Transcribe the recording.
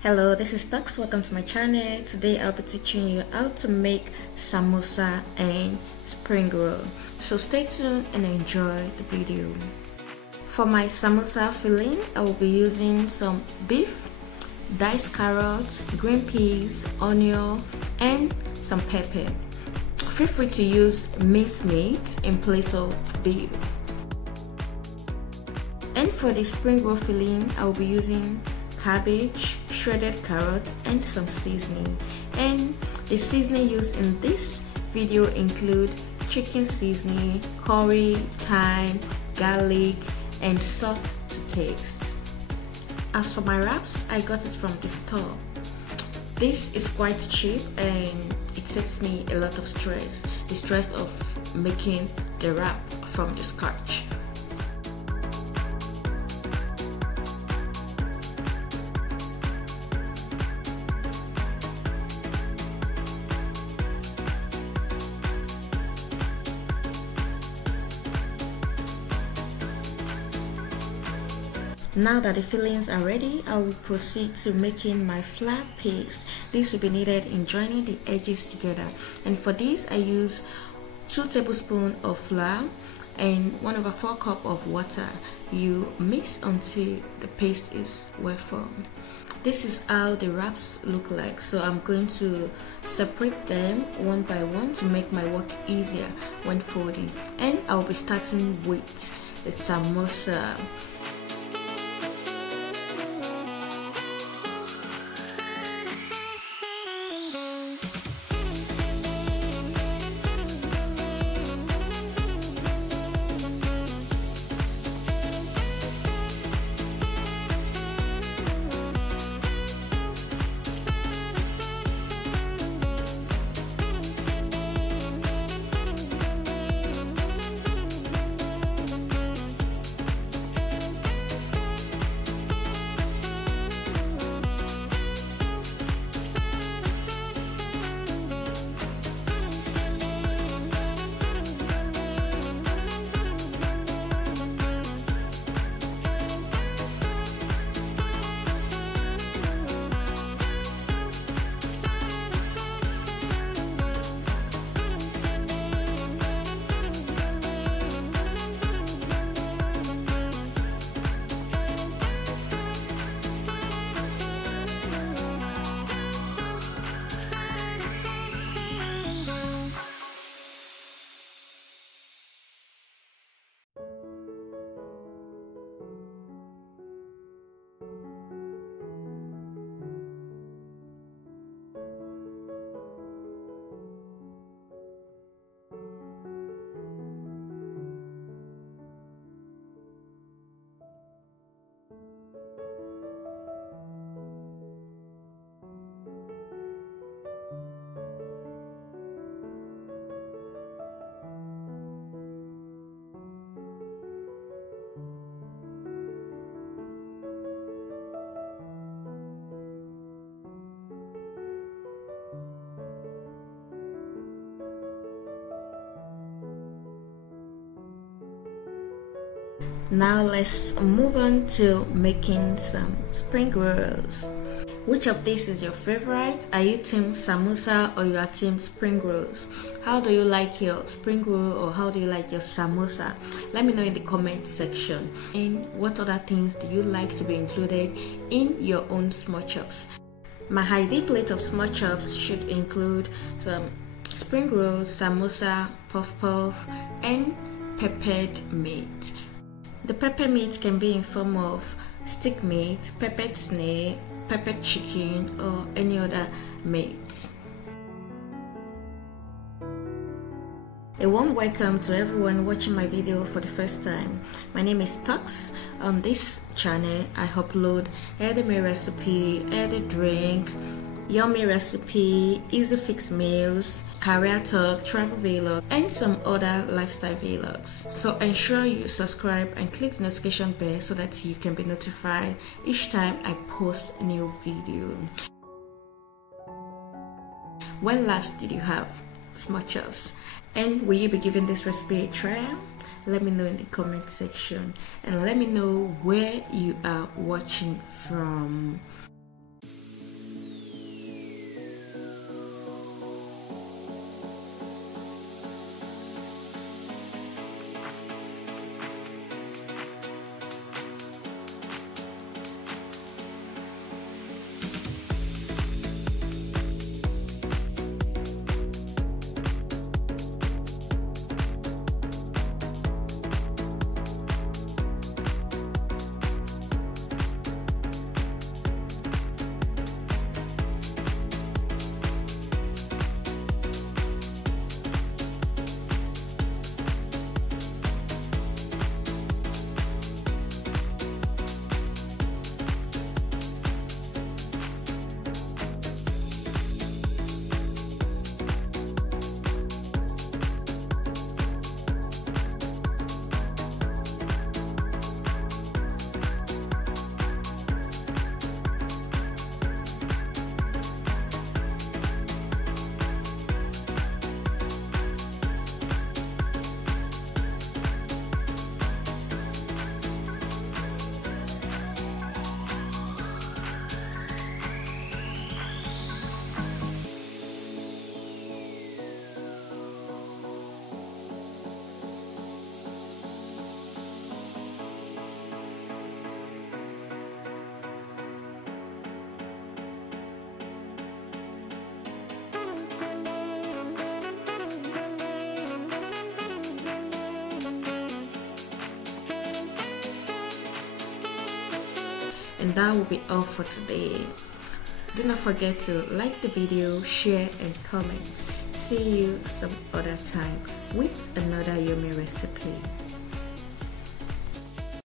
Hello, this is Tux. Welcome to my channel. Today I'll be teaching you how to make samosa and spring roll. So stay tuned and enjoy the video. For my samosa filling, I will be using some beef, diced carrots, green peas, onion, and some pepper. Feel free to use minced meat in place of beef. And for the spring roll filling, I will be using cabbage, shredded carrot, and some seasoning. And the seasoning used in this video include chicken seasoning, curry, thyme, garlic, and salt to taste. As for my wraps, I got it from the store. This is quite cheap and it saves me a lot of stress, the stress of making the wrap from the scratch. Now that the fillings are ready, I will proceed to making my flour paste. This will be needed in joining the edges together. And for this, I use 2 tablespoons of flour and 1/4 cup of water. You mix until the paste is well formed. This is how the wraps look like. So I'm going to separate them one by one to make my work easier when folding. And I'll be starting with the samosa. Now let's move on to making some spring rolls. Which of these is your favorite? Are you team samosa or you are team spring rolls? How do you like your spring roll or how do you like your samosa? Let me know in the comment section. And what other things do you like to be included in your own small chops? My ideal plate of small chops should include some spring rolls, samosa, puff puff, and peppered meat. The pepper meat can be in form of stick meat, peppered snail, peppered chicken, or any other meat. A warm welcome to everyone watching my video for the first time. My name is Tux. On this channel, I upload healthy meal recipe, healthy drink, yummy recipe, easy fix meals, career talk, travel vlog, and some other lifestyle vlogs. So ensure you subscribe and click the notification bell so that you can be notified each time I post a new video. When last did you have small chops? And will you be giving this recipe a try? Let me know in the comment section and let me know where you are watching from. And that will be all for today. Do not forget to like the video, share and comment. See you some other time with another yummy recipe.